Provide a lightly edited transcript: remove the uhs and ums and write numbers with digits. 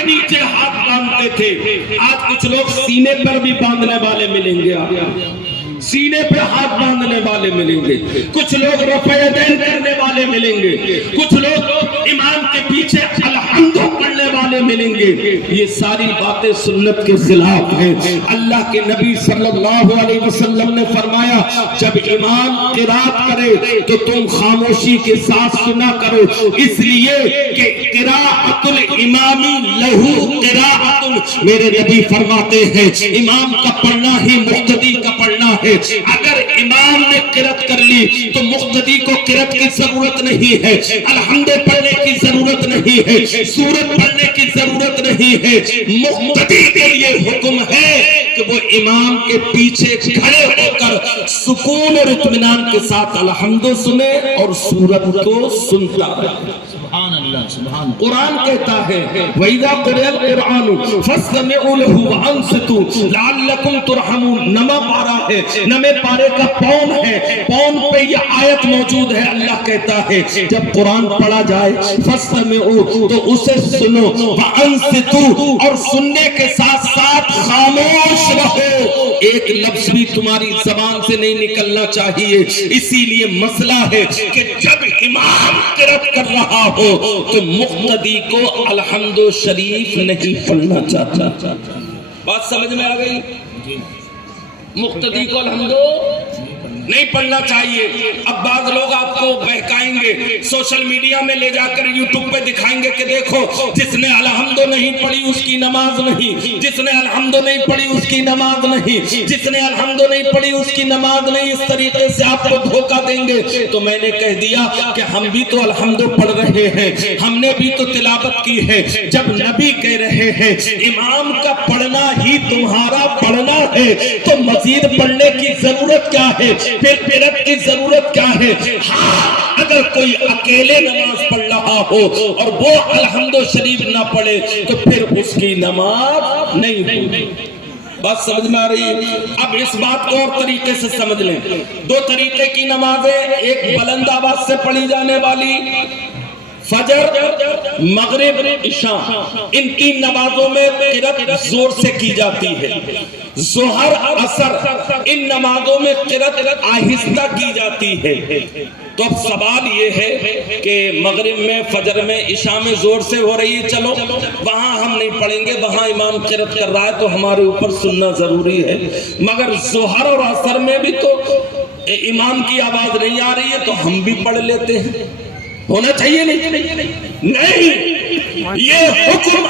کے نیچے ہاتھ باندھتے تھے، آج کچھ لوگ سینے پر بھی باندھنے والے ملیں گے، سینے پہ ہاتھ باندھنے والے ملیں گے، کچھ لوگ رفع یدین کرنے والے ملیں گے، کچھ لوگ امام کے پیچھے الحمد پڑھنے والے ملیں گے۔ یہ ساری باتیں سنت کے خلاف ہیں۔ اللہ کے نبی صلی اللہ علیہ وسلم نے فرمایا جب امام قرات کرے تو تم خاموشی کے ساتھ سنا کرو، اس لیے کہ قراءۃ الامام لہو قراءۃ، میرے نبی فرماتے ہیں امام کا پڑھنا ہی مقتدی کا پڑھنا ہے۔ اگر امام نے قرات کر لی تو مقتدی کو قرات کی ضرورت نہیں ہے، الحمد پڑھنے کی ضرورت نہیں ہے، سورت پڑھنے کی ضرورت نہیں ہے۔ مقتدی کے لیے حکم ہے کہ وہ امام کے پیچھے کھڑے ہو کر سکون اور اطمینان کے ساتھ الحمد سنے اور سورت کو سنتا رہے۔ سبحان اللہ، سبحان اللہ۔ قرآن کہتا ہے وَإِذَا قُرِئَ الْقُرْآنُ فَاسْتَمِعُوا لَهُ وَأَنصِتُوا لَعَلَّكُمْ تُرْحَمُونَ۔ نما پارا ہے، نمے پارے کا پون ہے، پون پہ یہ آیت موجود ہے۔ اللہ کہتا ہے جب قرآن پڑھا جائے فَاسْتَمِعُوا تو اسے سنو، وَأَنصِتُوا اور سننے کے ساتھ ساتھ خاموش رہو، ایک لفظ بھی تمہاری زبان سے نہیں نکلنا چاہیے۔ اسی لیے مسئلہ ہے کہ جب امام قرات کر رہا ہو تو مقتدی کو الحمد شریف نہیں پڑھنا چاہتا۔ بات سمجھ میں آ گئی؟ مقتدی کو الحمد نہیں پڑھنا چاہیے۔ اب بعض لوگ آپ کو بہکائیں گے، سوشل میڈیا میں لے جا کر یوٹیوب پہ دکھائیں گے کہ دیکھو جس نے الحمد نہیں پڑھی اس کی نماز نہیں، جس نے الحمد نہیں پڑھی اس کی نماز نہیں، جس نے الحمد نہیں پڑھی اس کی نماز نہیں۔ اس طریقے سے آپ کو دھوکہ دیں گے۔ تو میں نے کہہ دیا کہ ہم بھی تو الحمد پڑھ رہے ہیں، ہم نے بھی تو تلاوت کی ہے۔ جب نبی کہہ رہے ہیں امام کا پڑھنا ہی تمہارا پڑھنا ہے تو مزید پڑھنے کی ضرورت کیا ہے؟ پھر قرات کی ضرورت کیا ہے؟ ہاں اگر کوئی اکیلے نماز پڑھ رہا ہو اور وہ الحمد شریف نہ پڑھے تو پھر اس کی نماز نہیں ہوگی۔ بات سمجھ میں آ رہی ہے؟ اب اس بات کو اور طریقے سے سمجھ لیں۔ دو طریقے کی نمازیں، ایک بلند آواز سے پڑھی جانے والی فجر، مغرب، عشاء، ان تین نمازوں میں قرات زور سے کی جاتی ہے۔ ظہر، عصر، ان نمازوں میں قرات آہستہ کی جاتی ہے۔ تو اب سوال یہ ہے کہ مغرب میں، فجر میں، عشاء میں زور سے ہو رہی ہے، چلو وہاں ہم نہیں پڑھیں گے، وہاں امام قرات کر رہا ہے تو ہمارے اوپر سننا ضروری ہے۔ مگر ظہر اور عصر میں بھی تو امام کی آواز نہیں آ رہی ہے تو ہم بھی پڑھ لیتے ہیں، ہونا چاہیے نہیں؟ نہیں، یہ حکم